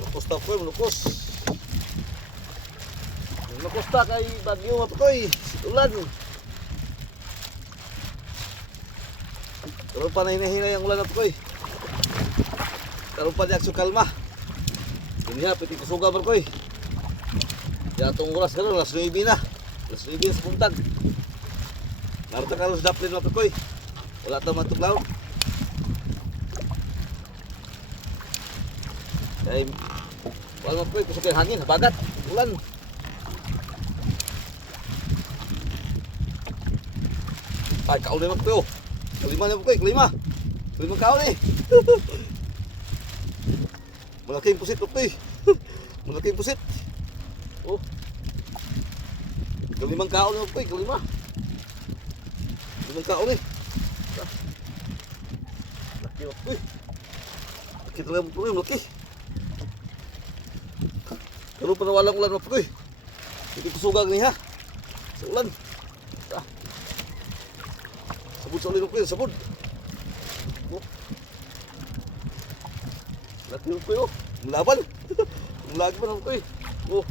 Lukos ta po, lukos. Lukos ta kay bagyo mapukoy. Ulan. Pero pa hinahinay ang ulan mapukoy. Karon pa diak sukalma. Ini ha piti kusuga mapukoy. Jatong oras karon alas 9 na. Alas 9 sa puntag. Narta karon sa daplin mapukoy. Wala ta man tuglaw. Ay, wala mo po, kusok yung hangin, habagat, ulan. Ay, kaon na mo po. Kalima na po kayo, kalima. Kalima kaon eh. Malaking pusit po eh. Malaking pusit. Oh. Kalimang kaon na po eh, kalima. Kalimang kaon eh. Laki po eh. Laki talaga po eh, laki. Pero pa walang ulan mapukoy. Hindi ko sugang niya. Sa ulan. Sabod sa ulan mapukoy. Sabod. Laki mapukoy oh. Mulaban. Mulagi pa mapukoy. Oh.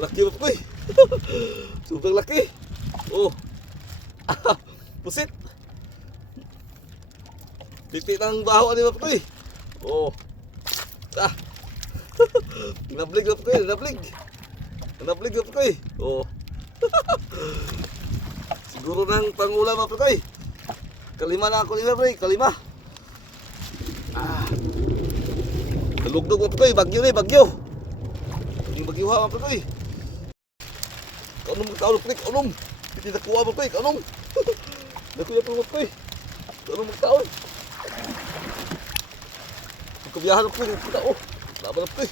Laki mapukoy. Sobrang laki. Oh. Pusit. Titi ng baho ni mapukoy. Oh. Nablig na po kayo, nablig. Nablig na po kayo. Oo. Siguro ng pangulam na po kayo. Kalima na ako nila, pre. Kalima. Kalugdog na po kayo. Bagyo na, bagyo. Yung bagyo ha, po kayo. Kaunong magtaulog, pre. Kaunong. Hindi nakuha mo, pre. Kaunong. Nakuha po mo, pre. Kaunong magtaulog. Pagkabiyahan na po kayo. Oh. Laban na po kayo.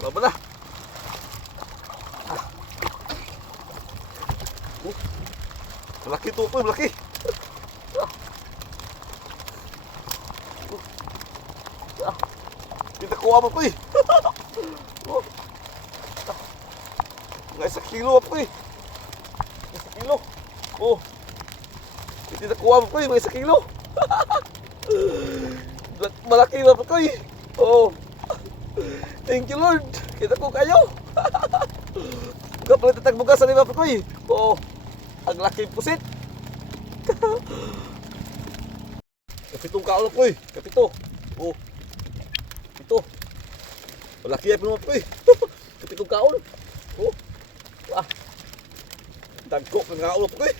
Laban na. Oh. Malaki ito po, malaki. Kita kuha pa po eh. Oh. Nga 1 kilo po eh. 1 kilo. Oh. Kita kuha pa po eh, mga 1 kilo. Malaki ba po eh. Oh. Thank you Lord. Kita ko kayo. Kapalit at bugas ni Papa Koy. Oo. Ang laki pusit. Kapitong kaon po eh. Kapito. Oo. Kapito. Malaki ay pinumap ko eh. Kapitong kaon. Oo. Wah. Dagko kang kaon po eh.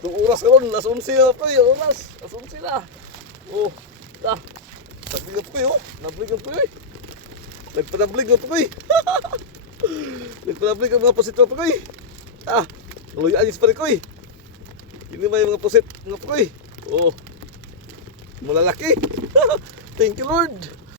Itong oras karon, alas 11 na po eh. Oras. Alas 11 na. Oo. Nablig po kayo. Nablig po kayo. Nagpanablig po kayo. Nagpanablig ang mga pusit po kayo. Tuloy anis pa rin ko eh. Hindi may mga pusit nga po kayo. Oh. Malalaki. Thank you Lord.